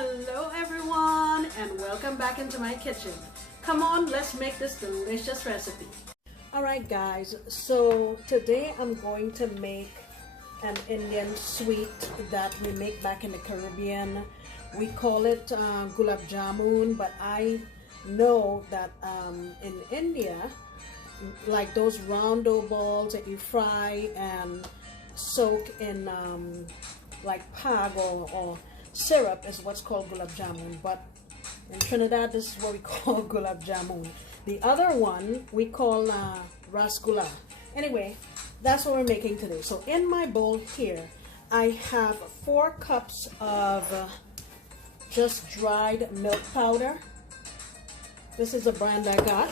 Hello everyone and welcome back into my kitchen. Come on, let's make this delicious recipe. Alright guys, so today I'm going to make an Indian sweet that we make back in the Caribbean. We call it Gulab Jamun, but I know that in India, like those round dough balls that you fry and soak in like pag or syrup is what's called Gulab Jamun, but in Trinidad this is what we call Gulab Jamun. The other one we call Rasgula. Anyway, that's what we're making today. So in my bowl here I have 4 cups of just dried milk powder. This is a brand I got.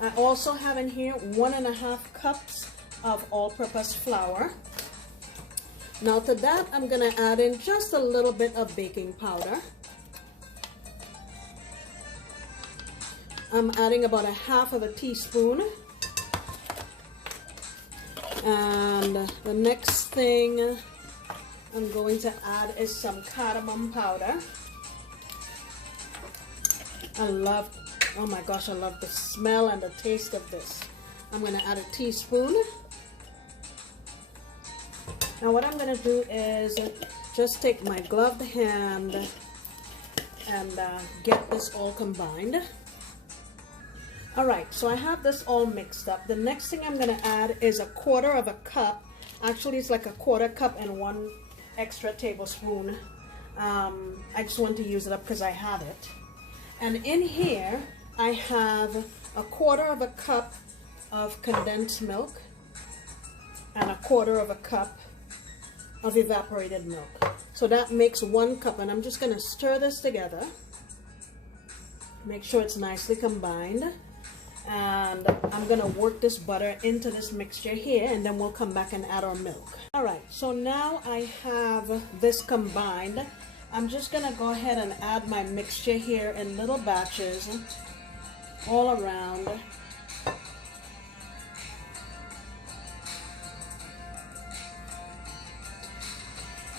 I also have in here 1.5 cups of all-purpose flour. Now to that I'm gonna add in just a little bit of baking powder. I'm adding about 1/2 teaspoon. And the next thing I'm going to add is some cardamom powder. Oh my gosh, I love the smell and the taste of this. I'm going to add 1 teaspoon. Now what I'm going to do is just take my gloved hand and get this all combined. Alright, so I have this all mixed up. The next thing I'm going to add is 1/4 cup. Actually, it's like 1/4 cup and 1 extra tablespoon. I just want to use it up because I have it. And in here, I have 1/4 cup of condensed milk and 1/4 cup of evaporated milk. So that makes 1 cup, and I'm just going to stir this together. Make sure it's nicely combined. And I'm going to work this butter into this mixture here, and then we'll come back and add our milk. Alright, so now I have this combined. I'm just going to go ahead and add my mixture here in little batches all around.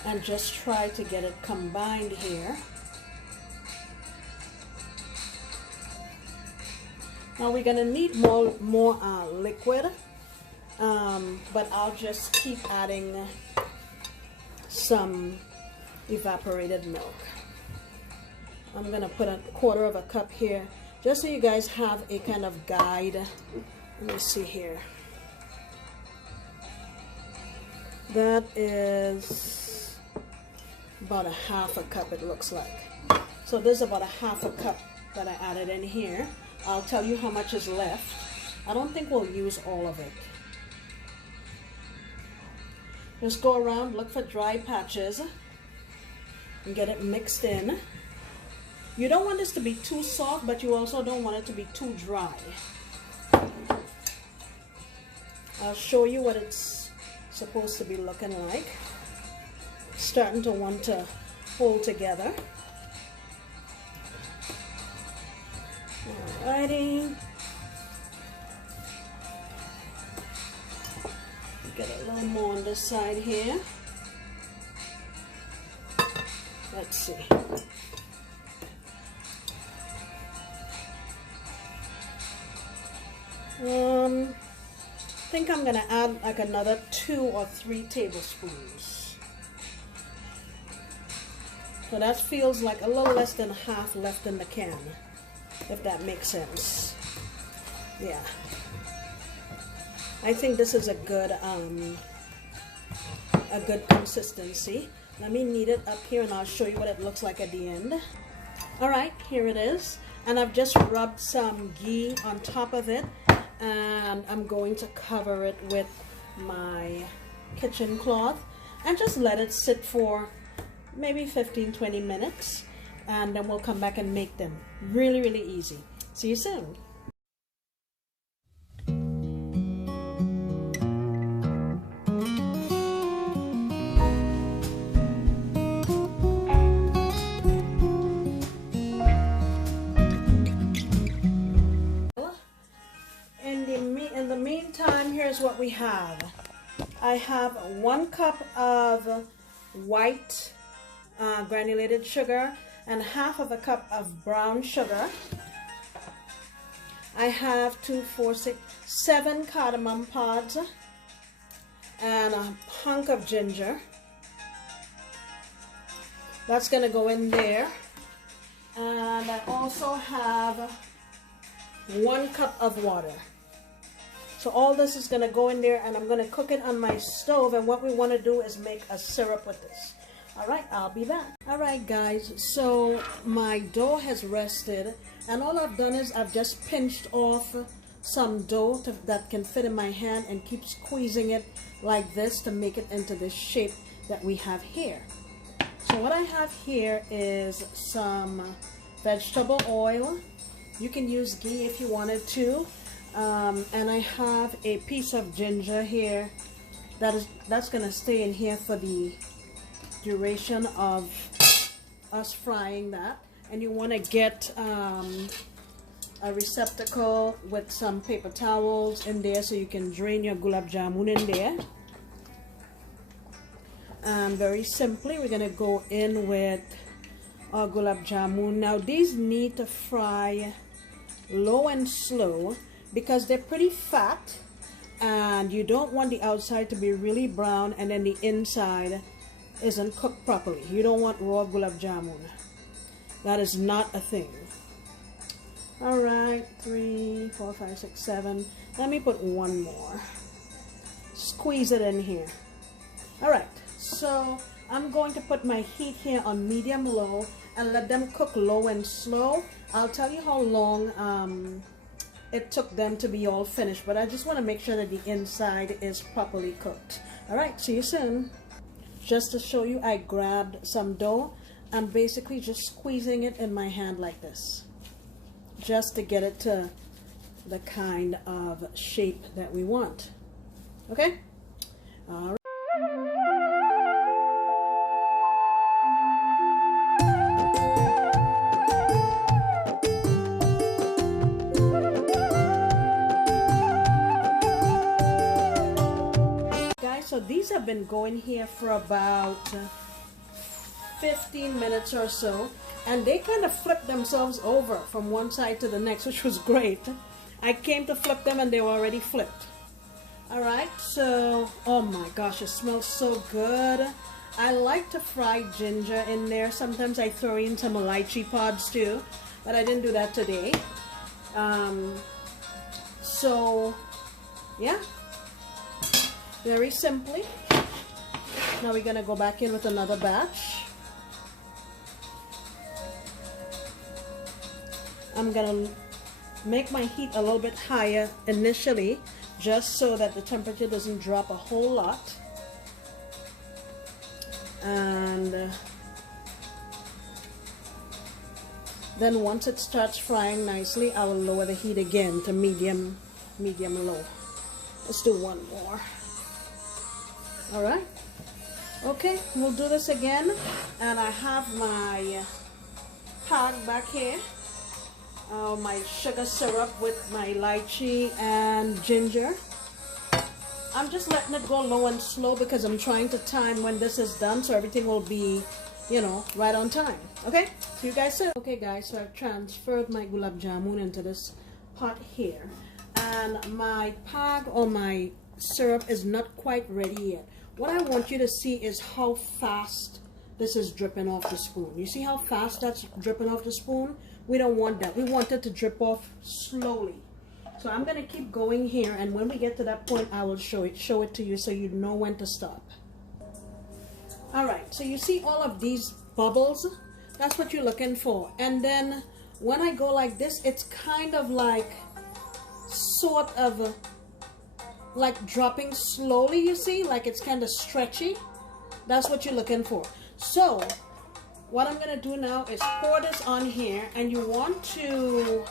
And just try to get it combined here. Now we're going to need more liquid, but I'll just keep adding some evaporated milk. I'm going to put 1/4 cup here just so you guys have a kind of guide. Let me see here. That is about 1/2 cup, it looks like. So there's about 1/2 cup that I added in here. I'll tell you how much is left. I don't think we'll use all of it. Just go around, look for dry patches, and get it mixed in. You don't want this to be too soft, but you also don't want it to be too dry. I'll show you what it's supposed to be looking like. Starting to want to hold together. Alrighty. Get a little more on this side here. Let's see. I think I'm gonna add like another 2 or 3 tablespoons. So that feels like a little less than half left in the can, if that makes sense. Yeah, I think this is a good consistency. Let me knead it up here and I'll show you what it looks like at the end. Alright, here it is, and I've just rubbed some ghee on top of it, and I'm going to cover it with my kitchen cloth and just let it sit for maybe 15-20 minutes, and then we'll come back and make them. Really easy. See you soon. In the meantime, here's what we have. I have 1 cup of white granulated sugar and half of a cup of brown sugar. I have 2, 4, 6, 7 cardamom pods and a hunk of ginger. That's gonna go in there. And I also have 1 cup of water. So all this is gonna go in there, and I'm gonna cook it on my stove. And what we wanna do is make a syrup with this. All right, I'll be back. All right, guys, so my dough has rested, and all I've done is I've just pinched off some dough that can fit in my hand and keep squeezing it like this to make it into the shape that we have here. So what I have here is some vegetable oil. You can use ghee if you wanted to. And I have a piece of ginger here that's gonna stay in here for the duration of us frying that. And you want to get a receptacle with some paper towels in there so you can drain your Gulab Jamun in there. And very simply, we're gonna go in with our Gulab Jamun. Now these need to fry low and slow because they're pretty fat, and you don't want the outside to be really brown and then the inside isn't cooked properly. You don't want raw Gulab Jamun. That is not a thing. All right, 3, 4, 5, 6, 7. Let me put 1 more. Squeeze it in here. All right, so I'm going to put my heat here on medium-low and let them cook low and slow. I'll tell you how long it took them to be all finished, but I just want to make sure that the inside is properly cooked. All right, see you soon. Just to show you, I grabbed some dough. I'm basically just squeezing it in my hand like this, just to get it to the kind of shape that we want. Okay? All right. So these have been going here for about 15 minutes or so, and they kind of flipped themselves over from one side to the next, which was great. I came to flip them and they were already flipped. All right, so oh my gosh, it smells so good. I like to fry ginger in there. Sometimes I throw in some lychee pods too, but I didn't do that today. So yeah, very simply. Now we're gonna go back in with another batch. I'm gonna make my heat a little bit higher initially, just so that the temperature doesn't drop a whole lot. And then once it starts frying nicely, I will lower the heat again to medium low. Let's do 1 more. All right, okay, we'll do this again. And I have my pag back here, my sugar syrup with my lychee and ginger. I'm just letting it go low and slow because I'm trying to time when this is done so everything will be, you know, right on time. Okay, see you guys soon. Okay guys, so I've transferred my Gulab Jamun into this pot here, and my pag or my syrup is not quite ready yet. What I want you to see is how fast this is dripping off the spoon. You see how fast that's dripping off the spoon? We don't want that. We want it to drip off slowly. So I'm going to keep going here, and when we get to that point, I will show it to you so you know when to stop. Alright, so you see all of these bubbles? That's what you're looking for. And then when I go like this, it's kind of like sort of like dropping slowly, you see? Like it's kind of stretchy. That's what you're looking for. So what I'm going to do now is pour this on here, and you want to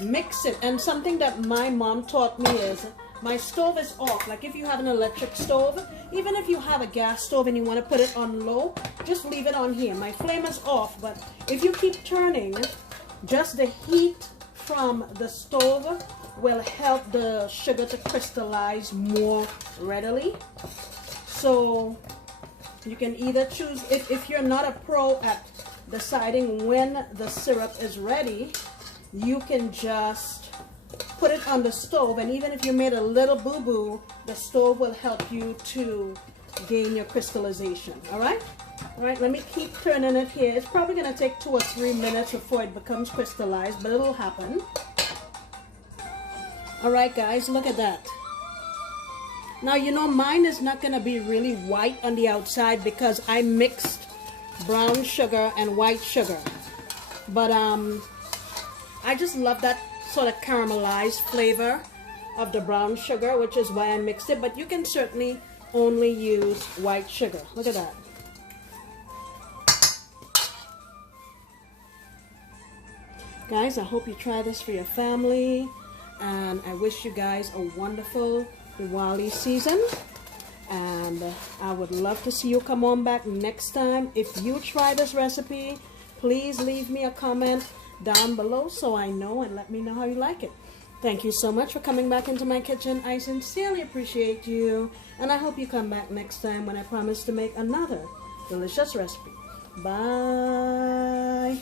mix it. And something that my mom taught me is, my stove is off. Like if you have an electric stove, even if you have a gas stove and you want to put it on low, just leave it on here. My flame is off, but if you keep turning, just the heat from the stove will help the sugar to crystallize more readily. So You can either choose, if you're not a pro at deciding when the syrup is ready, you can just put it on the stove, and even if you made a little boo-boo, the stove will help you to gain your crystallization. All right, let me keep turning it here. It's probably going to take 2 or 3 minutes before it becomes crystallized, but it'll happen. All right, guys, look at that. Now, you know, mine is not going to be really white on the outside because I mixed brown sugar and white sugar. But I just love that sort of caramelized flavor of the brown sugar, which is why I mixed it. But you can certainly only use white sugar. Look at that. Guys, I hope you try this for your family. And I wish you guys a wonderful Diwali season. And I would love to see you come on back next time. If you try this recipe, please leave me a comment down below so I know, and let me know how you like it. Thank you so much for coming back into my kitchen. I sincerely appreciate you. And I hope you come back next time when I promise to make another delicious recipe. Bye.